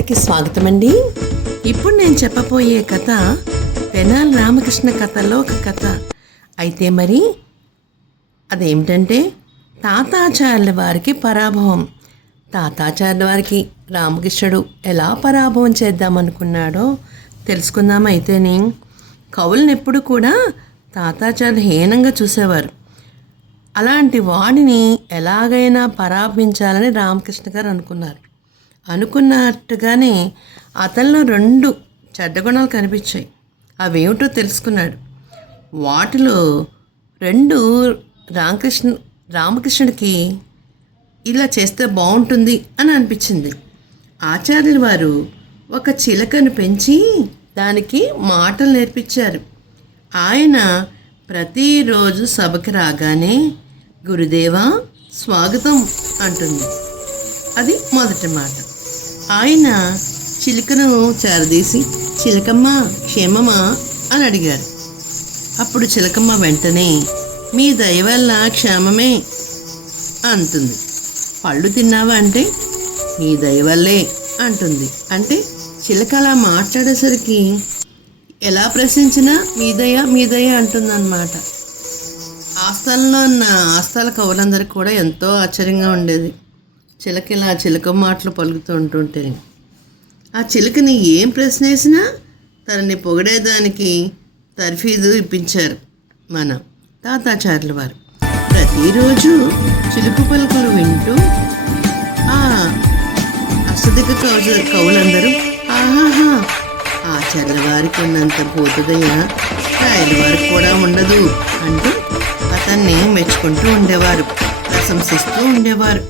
కథకి స్వాగతం అండి ఇప్పుడు నేను చెప్పబోయే కథ తెనాలి రామకృష్ణ కథలో ఒక కథ. అయితే మరి అదేమిటంటే తాతాచార్యుల వారికి పరాభవం. తాతాచార్యుల వారికి రామకృష్ణుడు ఎలా పరాభవం చేద్దామనుకున్నాడో తెలుసుకుందాం అయితేనే. కవులను ఎప్పుడు కూడా తాతాచార్యులు హీనంగా చూసేవారు. అలాంటి వాడిని ఎలాగైనా పరాభించాలని రామకృష్ణ గారు అనుకున్నారు. అనుకున్నట్టుగానే అతనిలో రెండు చెడ్డ గుణాలు కనిపించాయి. అవేమిటో తెలుసుకున్నాడు. వాటిలో రెండు రామకృష్ణ రామకృష్ణుడికి ఇలా చేస్తే బాగుంటుంది అని అనిపించింది. ఆచార్యులు వారు ఒక చిలకను పెంచి దానికి మాటలు నేర్పించారు. ఆయన ప్రతిరోజు సభకి రాగానే గురుదేవా స్వాగతం అంటుంది. అది మొదటి మాట. ఆయన చిలుకను చేరదీసి చిలకమ్మ క్షేమమా? అని అడిగారు అప్పుడు చిలకమ్మ వెంటనే మీ దయ వల్ల క్షేమమే అంటుంది. పళ్ళు తిన్నావా అంటే? మీ దయ వల్లే అంటుంది. అంటే చిలక అలా మాట్లాడేసరికి ఎలా ప్రశ్నించినా మీ దయ మీ దయ అంటుందన్నమాట. ఆస్థానంలో ఉన్న ఆస్థాల కవులందరికీ కూడా ఎంతో ఆశ్చర్యంగా ఉండేది. చిలక ఇలా చిలక మాటలు పలుకుతూ ఉంటుంటే ఆ చిలకని ఏం ప్రశ్న వేసినా తనని పొగిడేదానికి తర్ఫీదు ఇప్పించారు మన తాతాచార్యుల వారు. ప్రతిరోజు చిలుకు పలుకులు వింటూ ఆ అసదిక కవు కవులందరూ ఆహాహా ఆచార్యుల వారికి ఉన్నంత భూతదయ రాయల వారికి కూడా ఉండదు అంటూ అతన్ని మెచ్చుకుంటూ ఉండేవారు ప్రశంసిస్తూ ఉండేవారు.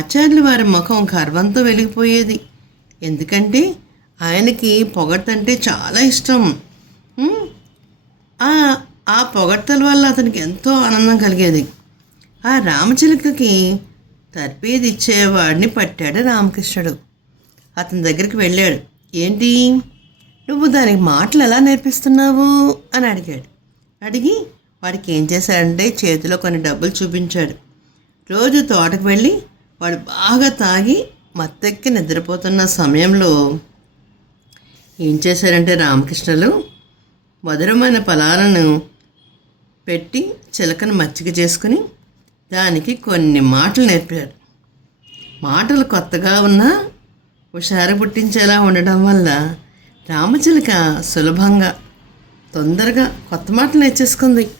ఆచార్యుల వారి ముఖం గర్వంతో వెలిగిపోయేది. ఎందుకంటే ఆయనకి పొగడ్తంటే చాలా ఇష్టం. ఆ ఆ పొగడ్తల వల్ల అతనికి ఎంతో ఆనందం కలిగేది. ఆ రామచిలుకకి తర్పీది ఇచ్చేవాడిని పట్టాడు రామకృష్ణుడు. అతని దగ్గరికి వెళ్ళాడు. ఏంటి? నువ్వు దానికి మాటలు ఎలా నేర్పిస్తున్నావు? అని అడిగాడు. అడిగి వాడికి ఏం చేశాడంటే చేతిలో కొన్ని డబ్బులు చూపించాడు. రోజు తోటకు వెళ్ళి వాడు బాగా తాగి మత్తెక్కి నిద్రపోతున్న సమయంలో ఏం చేశారంటే రామకృష్ణులు మధురమైన ఫలాలను పెట్టి చిలకను మచ్చిక చేసుకుని దానికి కొన్ని మాటలు నేర్పాడు మాటలు కొత్తగా ఉన్నా హుషారు పుట్టించేలా ఉండడం వల్ల రామచిలక సులభంగా తొందరగా కొత్త మాటలు నేర్చేసుకుంది.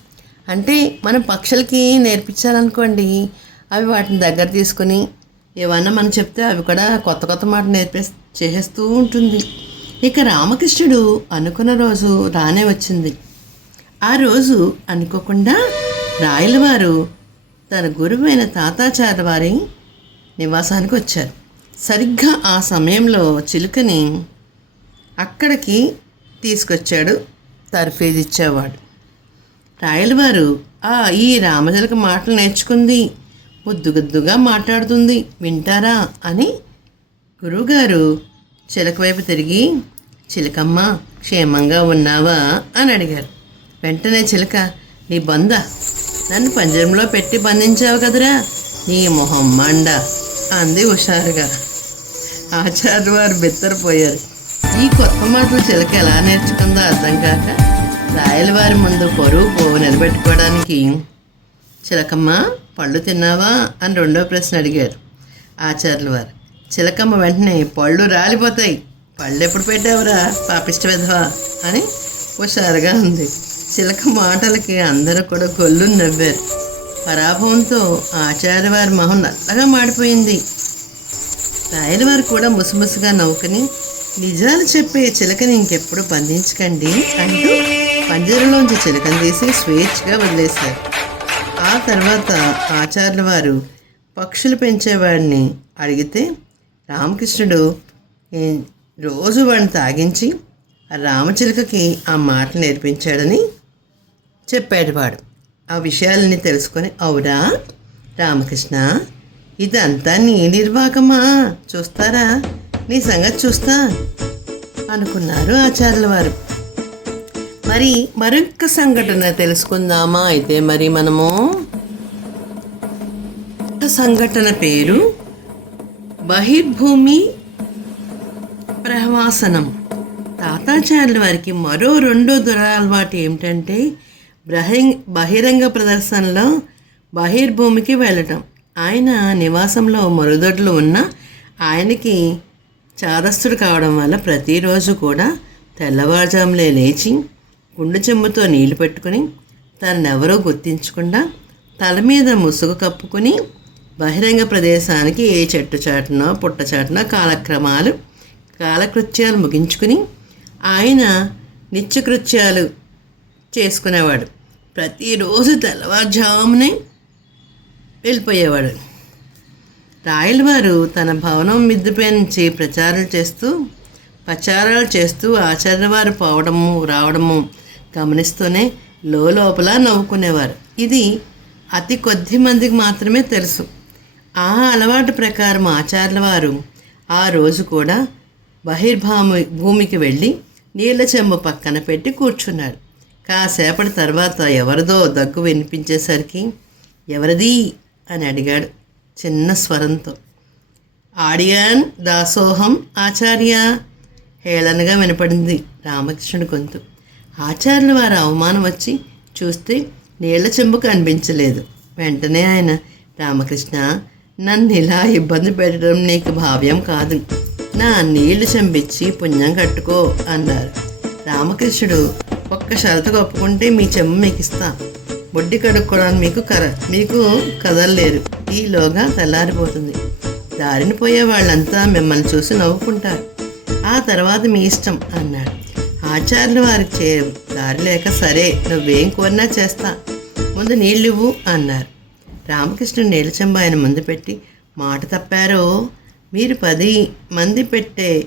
అంటే మనం పక్షులకి నేర్పించాలనుకోండి అవి వాటిని దగ్గర తీసుకుని ఏమన్నా మనం చెప్తే అవి కూడా కొత్త కొత్త మాట నేర్పే చేసేస్తూ ఉంటుంది. ఇక రామకృష్ణుడు అనుకున్న రోజు రానే వచ్చింది. ఆ రోజు అనుకోకుండా రాయలవారు తన గురువైన తాతాచార్య వారి నివాసానికి వచ్చారు. సరిగ్గా ఆ సమయంలో చిలుకని అక్కడికి తీసుకొచ్చాడు తర్ఫీదు ఇచ్చేవాడు రాయలవారు ఆ ఈ రామజలక మాటలు నేర్చుకుంది. ముద్దుగుద్దుగా మాట్లాడుతుంది. వింటారా? అని గురువుగారు చిలక వైపు తిరిగి చిలకమ్మ క్షేమంగా ఉన్నావా? అని అడిగారు. వెంటనే చిలక నీ బంద నన్ను పంజరంలో పెట్టి బంధించావు కదరా? నీ మొహం మండ అంది హుషారుగా. ఆచార్య వారు బెత్తరపోయారు. ఈ కొత్త మాటలు చిలక ఎలా నేర్చుకుందో అర్థం కాక రాయల వారి ముందు పరువు పోవు నిలబెట్టుకోవడానికి చిలకమ్మ పళ్ళు తిన్నావా అని రెండో ప్రశ్న అడిగారు ఆచార్యుల వారు. చిలకమ్మ వెంటనే పళ్ళు రాలిపోతాయి. పళ్ళు ఎప్పుడు పెట్టావురా పాపిష్ట విధవా అని హుషారుగా ఉంది. చిలక మాటలకి అందరూ కూడా గొల్లు నవ్వారు. పరాభవంతో ఆచార్య వారి మొహం నల్లగా మాడిపోయింది. రాయలవారు కూడా ముసుముసుగా నవ్వుకుని నిజాలు చెప్పే చిలకని ఇంకెప్పుడు బంధించకండి అంటూ పంజరంలోంచి చిలకను తీసి స్వేచ్ఛగా వదిలేశారు. ఆ తర్వాత ఆచార్యుల వారు పక్షులు పెంచేవాడిని అడిగితే రామకృష్ణుడు రోజు వాడిని తాగించి ఆ రామచిలుకకి ఆ మాట నేర్పించాడని చెప్పాడు వాడు. ఆ విషయాలని తెలుసుకొని అవురా రామకృష్ణ ఇదంతా నీ నిర్వాహకమా చూస్తారా? నీ సంగతి చూస్తా? అనుకున్నారు ఆచార్యుల వారు. మరి మరొక సంఘటన తెలుసుకుందామా? అయితే మరి మనము సంఘటన పేరు బహిర్భూమి ప్రవాసనం. తాతాచార్యుల వారికి మరో రెండో దురలవాటు ఏమిటంటే బ్రహి బహిరంగ ప్రదర్శనలో బహిర్భూమికి వెళ్ళటం. ఆయన నివాసంలో మరుదొడ్లు ఉన్న ఆయనకి చాదస్తుడు కావడం వల్ల ప్రతిరోజు కూడా తెల్లవారుజాములే లేచి గుండు చెంబుతో నీళ్ళు పెట్టుకుని తనెవరో గుర్తించకుండా తల మీద ముసుగు కప్పుకుని బహిరంగ ప్రదేశానికి ఏ చెట్టు చాటునో పుట్ట చాటునో కాలక్రమాలు కాలకృత్యాలు ముగించుకుని ఆయన నిత్యకృత్యాలు చేసుకునేవాడు. ప్రతిరోజు తెల్లవారుజామునే వెళ్ళిపోయేవాడు. రాయల వారు తన భవనం మిద్దెపై నుంచి ప్రచారాలు చేస్తూ ప్రచారాలు చేస్తూ ఆచార్యవారు పోవడము రావడము గమనిస్తూనే లోపల నవ్వుకునేవారు. ఇది అతి కొద్ది మందికి మాత్రమే తెలుసు. ఆ అలవాటు ప్రకారం ఆచార్యుల వారు ఆ రోజు కూడా బహిర్భాము భూమికి వెళ్ళి నీళ్ళ చెంబు పక్కన పెట్టి కూర్చున్నాడు కాసేపటి తర్వాత ఎవరిదో దగ్గు వినిపించేసరికి ఎవరిది? అని అడిగాడు చిన్న స్వరంతో. ఆడియన్ దాసోహం ఆచార్య. హేళనగా వినపడింది రామకృష్ణుడి గొంతు. ఆచార్యుల వారి అవమానం వచ్చి చూస్తే నీళ్ళ చెంబు కనిపించలేదు. వెంటనే ఆయన రామకృష్ణ నన్ను ఇలా ఇబ్బంది పెట్టడం నీకు భావ్యం కాదు. నా నీళ్ళు చెంబిచ్చి పుణ్యం కట్టుకో అన్నారు. రామకృష్ణుడు ఒక్క షరతు కప్పుకుంటే మీ చెంబు మీకు ఇస్తా బొడ్డి కడుక్కోవడానికి మీకు కర మీకు కదలలేరు ఈలోగా తెల్లారిపోతుంది. దారిని పోయే వాళ్ళంతా మిమ్మల్ని చూసి నవ్వుకుంటారు. ఆ తర్వాత మీ ఇష్టం అన్నాడు. ఆచార్యులు వారికి చే దారి లేక సరే నువ్వేం కోరినా చేస్తా. ముందు నీళ్ళు ఇవ్వు అన్నారు. రామకృష్ణుడు నీళ్ళ చెంబు ఆయన ముందు పెట్టి మాట తప్పారో? మీరు పది మంది పెట్టే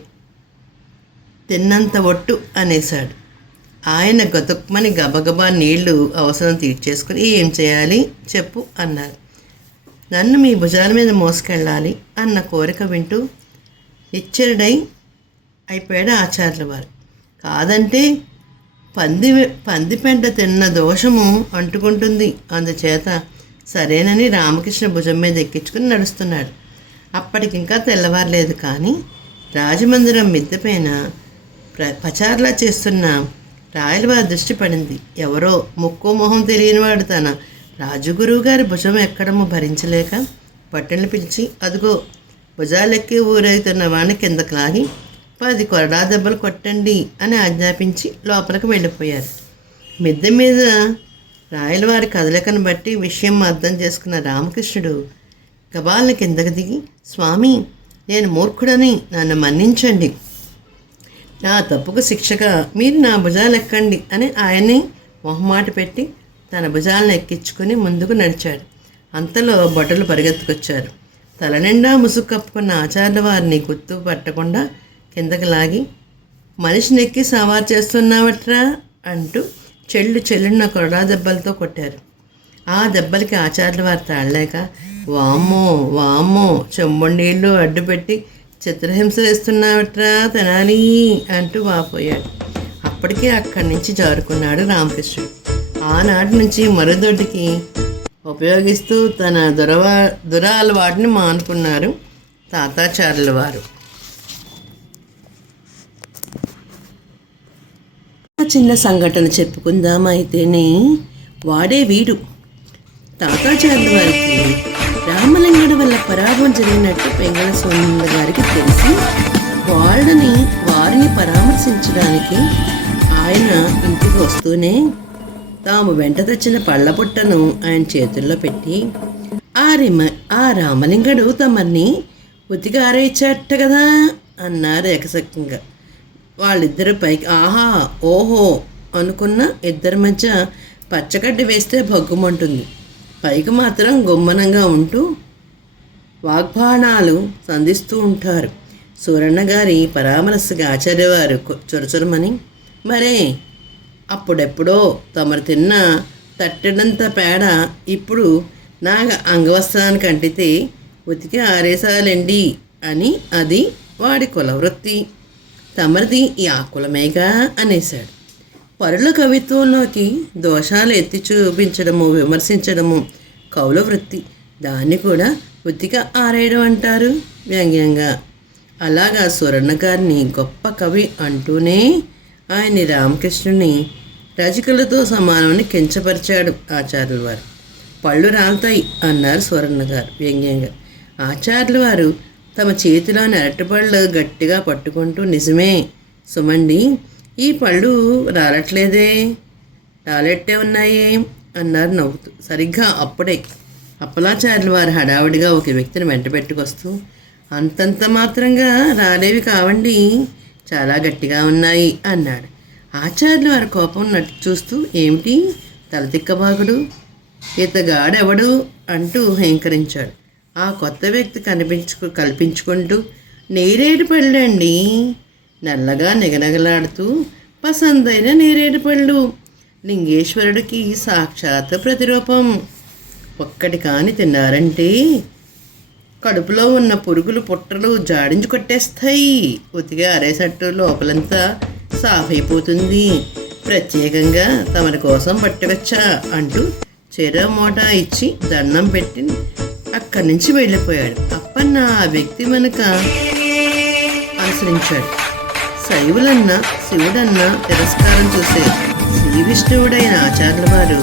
తిన్నంత ఒట్టు అనేశాడు. ఆయన గతుక్మని గబగబా నీళ్ళు అవసరం తీర్చేసుకుని ఏం చేయాలి? చెప్పు అన్నారు. నన్ను మీ భుజాల మీద మోసుకెళ్ళాలి అన్న కోరిక వింటూ ఇచ్చరుడై అయిపోయాడు ఆచార్యుల వారు. కాదంటే పంది పందిపెంట తిన్న దోషము అంటుకుంటుంది. అందుచేత సరేనని రామకృష్ణ భుజం మీద ఎక్కించుకుని నడుస్తున్నాడు. అప్పటికింకా తెల్లవారలేదు కానీ రాజమందిరం మిద్దెపైన ప్ర పచార్లా చేస్తున్న రాయలవారి దృష్టి పడింది. ఎవరో ముక్కు మొహం తెలియనివాడు తన రాజుగురువు గారి భుజం ఎక్కడమో భరించలేక పట్టణలు పిలిచి అదిగో భుజాలెక్కి ఊరైతున్న వాడిని కిందకు లాగి పది కొరడా దెబ్బలు కొట్టండి అని ఆజ్ఞాపించి లోపలికి వెళ్ళిపోయారు. మిద్దె మీద రాయలవారి కదలికను బట్టి విషయం అర్థం చేసుకున్న రామకృష్ణుడు గబాలను కిందకు దిగి స్వామి నేను మూర్ఖుడని నన్ను మన్నించండి. నా తప్పుకు శిక్షగా మీరు నా భుజాలు ఎక్కండి అని ఆయన్ని మొహమాట పెట్టి తన భుజాలను ఎక్కించుకొని ముందుకు నడిచాడు. అంతలో బట్టలు పరిగెత్తుకొచ్చారు. తల నిండా ముసుగు కప్పుకున్న ఆచార్య వారిని గుర్తు పట్టకుండా కిందకి లాగి మనిషిని ఎక్కి సవారు చేస్తున్నావట్రా అంటూ చెల్లు చెల్లున్న కొరడా దెబ్బలతో కొట్టారు. ఆ దెబ్బలకి ఆచార్యుల వారు తాళలేక వామ్మో వామ్మో చెంబొండీళ్ళు అడ్డుపెట్టి చిత్రహింస వేస్తున్నావట్రా తినాలి అంటూ వాపోయాడు. అప్పటికే అక్కడి నుంచి జారుకున్నాడు రామకృష్ణుడు. ఆనాటి నుంచి మరుదొడ్డికి ఉపయోగిస్తూ తన దురవా దుర అలవాటుని మానుకున్నారు తాతాచార్యుల వారు. చిన్న సంఘటన చెప్పుకుందాం అయితేనే. వాడే వీడు. తాతాచార్యుల వారికి రామలింగడు వల్ల పరాభవం జరిగినట్టు పెంగళ స్వామి గారికి తెలిసి వాళ్ళని వారిని పరామర్శించడానికి ఆయన ఇంటికి వస్తూనే తాము వెంట తెచ్చిన పళ్ళ పుట్టను ఆయన చేతుల్లో పెట్టి ఆ రిమ ఆ రామలింగడు తమని ఉతికి కదా అన్నారు ఎకసక్కంగా వాళ్ళిద్దరు పైకి ఆహా ఓహో అనుకున్న ఇద్దరి మధ్య పచ్చగడ్డి వేస్తే భగ్గుమంటుంది. పైకి మాత్రం గుమ్మనంగా ఉంటూ వాగ్బాణాలు సంధిస్తూ ఉంటారు. సూరన్న గారి పరామర్శగా ఆచార్యవారు చొరచొరమని మరే అప్పుడెప్పుడో తమరు తిన్న తట్టినంత పేడ ఇప్పుడు నా అంగవస్త్రానికి అంటితే ఉతికి ఆరేసాలండి అని అది వాడి కులవృత్తి తమరిది ఈ ఆకులమేగా అనేశాడు. పరుల కవిత్వంలోకి దోషాలు ఎత్తి చూపించడము విమర్శించడము కౌల వృత్తి దాన్ని కూడా వృత్తిగా ఆరేయడం అంటారు వ్యంగ్యంగా. అలాగా సురన్న గారిని గొప్ప కవి అంటూనే ఆయన్ని రామకృష్ణుని రజకులతో సమానమని కించపరిచాడు ఆచార్యుల వారు. పళ్ళు రాలుతాయి అన్నారు సురన్న గారు వ్యంగ్యంగా. ఆచార్యుల వారు తమ చేతిలోని అరటిపళ్ళు గట్టిగా పట్టుకుంటూ నిజమే సుమండి ఈ పళ్ళు రాలట్లేదే రాలట్టే ఉన్నాయే అన్నారు నవ్వుతూ. సరిగ్గా అప్పుడే అప్పలాచార్యుల వారు హడావుడిగా ఒక వ్యక్తిని వెంట పెట్టుకొస్తూ అంతంత మాత్రంగా రాలేవి కావండి చాలా గట్టిగా ఉన్నాయి అన్నాడు. ఆచార్యులు వారి కోపం నటు చూస్తూ ఏమిటి? తలతిక్కబాగుడు ఇతగాడెవడు అంటూ హేంకరించాడు. ఆ కొత్త వ్యక్తి కనిపించుకు కల్పించుకుంటూ నేరేడు పళ్ళండి. నల్లగా నిగనగలాడుతూ పసందైన నేరేడు పళ్ళు. లింగేశ్వరుడికి సాక్షాత్ ప్రతిరూపం. ఒక్కటి కాని తిన్నారంటే కడుపులో ఉన్న పురుగులు పుట్టలు జాడించి కొట్టేస్తాయి. ఉతిగా అరేసట్టు లోపలంతా సాఫైపోతుంది. ప్రత్యేకంగా తమరి కోసం పట్టుకొచ్చా అంటూ చెరో మూట ఇచ్చి దండం పెట్టి అక్కడి నుంచి వెళ్ళిపోయాడు. అప్పన్న ఆ వ్యక్తి వెనక అనుసరించాడు శైవులన్న శివుడన్న తిరస్కారం చూసే శ్రీ విష్ణువుడైన ఆచార్యుల వారు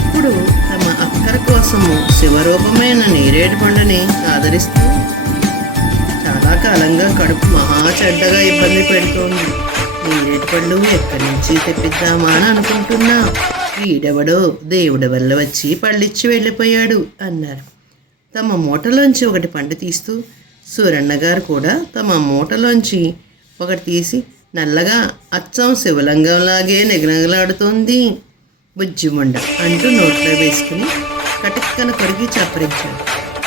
ఇప్పుడు తమ అక్కర కోసము శివరూపమైన నేరేడు పండుని ఆదరిస్తూ చాలా కాలంగా కడుపు మహా చెడ్డగా ఇబ్బంది పెడుతోంది. నేరేడు పళ్ళు ఎక్కడి నుంచి తెప్పిద్దామా అని అనుకుంటున్నా. వీడెవడో దేవుడి వల్ల వచ్చి పళ్ళిచ్చి వెళ్ళిపోయాడు అన్నారు. తమ మూటలోంచి ఒకటి పండు తీస్తూ సూరన్న గారు కూడా తమ మూటలోంచి ఒకటి తీసి నల్లగా అచ్చం శివలింగంలాగే నిగనగలాడుతోంది. బుజ్జిముండ అంటూ నోట్లో వేసుకుని కటిక్కన కొరిగి చప్పరించాడు.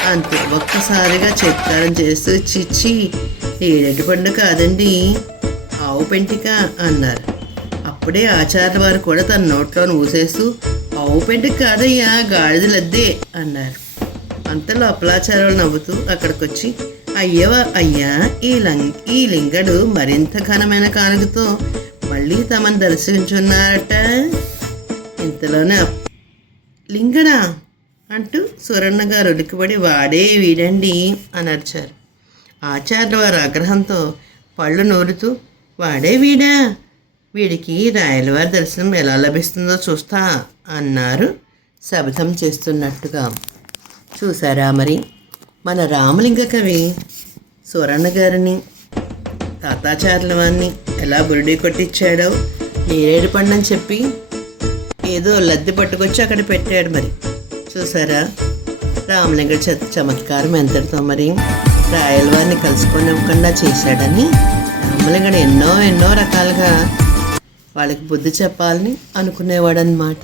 అంతే ఒక్కసారిగా చిత్కారం చేస్తూ చిచ్చి ఏడటి పండు కాదండి? ఆవు పెంటిక అన్నారు. అప్పుడే ఆచార్య వారు కూడా తన నోట్లోని ఊసేస్తూ ఆవు పెంటిక కాదయ్యా గాడిదలద్దే అన్నారు. అంతలో అప్లాచారాలు నవ్వుతూ అక్కడికొచ్చి అయ్యవ అయ్యా ఈ లింగ ఈ లింగడు మరింత ఘనమైన కానుకతో మళ్ళీ తమను దర్శించున్నారట. ఇంతలోనే లింగడా? అంటూ సురన్న గారు ఉలికిపడి వాడే వీడండి అని అరిచారు. ఆచార్య వారి ఆగ్రహంతో పళ్ళు నూరుతూ వాడే వీడా? వీడికి రాయలవారి దర్శనం ఎలా లభిస్తుందో చూస్తా అన్నారు. శబ్దం చేస్తున్నట్టుగా చూసారా మరి? మన రామలింగ కవి సురణ గారిని తాతాచార్యుల వారిని ఎలా బురుడి కొట్టించాడో నేరేడు పండని చెప్పి ఏదో లద్ది పట్టుకొచ్చి అక్కడ పెట్టాడు మరి. చూసారా? రామలింగ చ చమత్కారం ఎంతటితో మరి రాయల వారిని కలుసుకొనివ్వకుండా చేశాడని రామలింగడు ఎన్నో ఎన్నో రకాలుగా వాళ్ళకి బుద్ధి చెప్పాలని అనుకునేవాడనమాట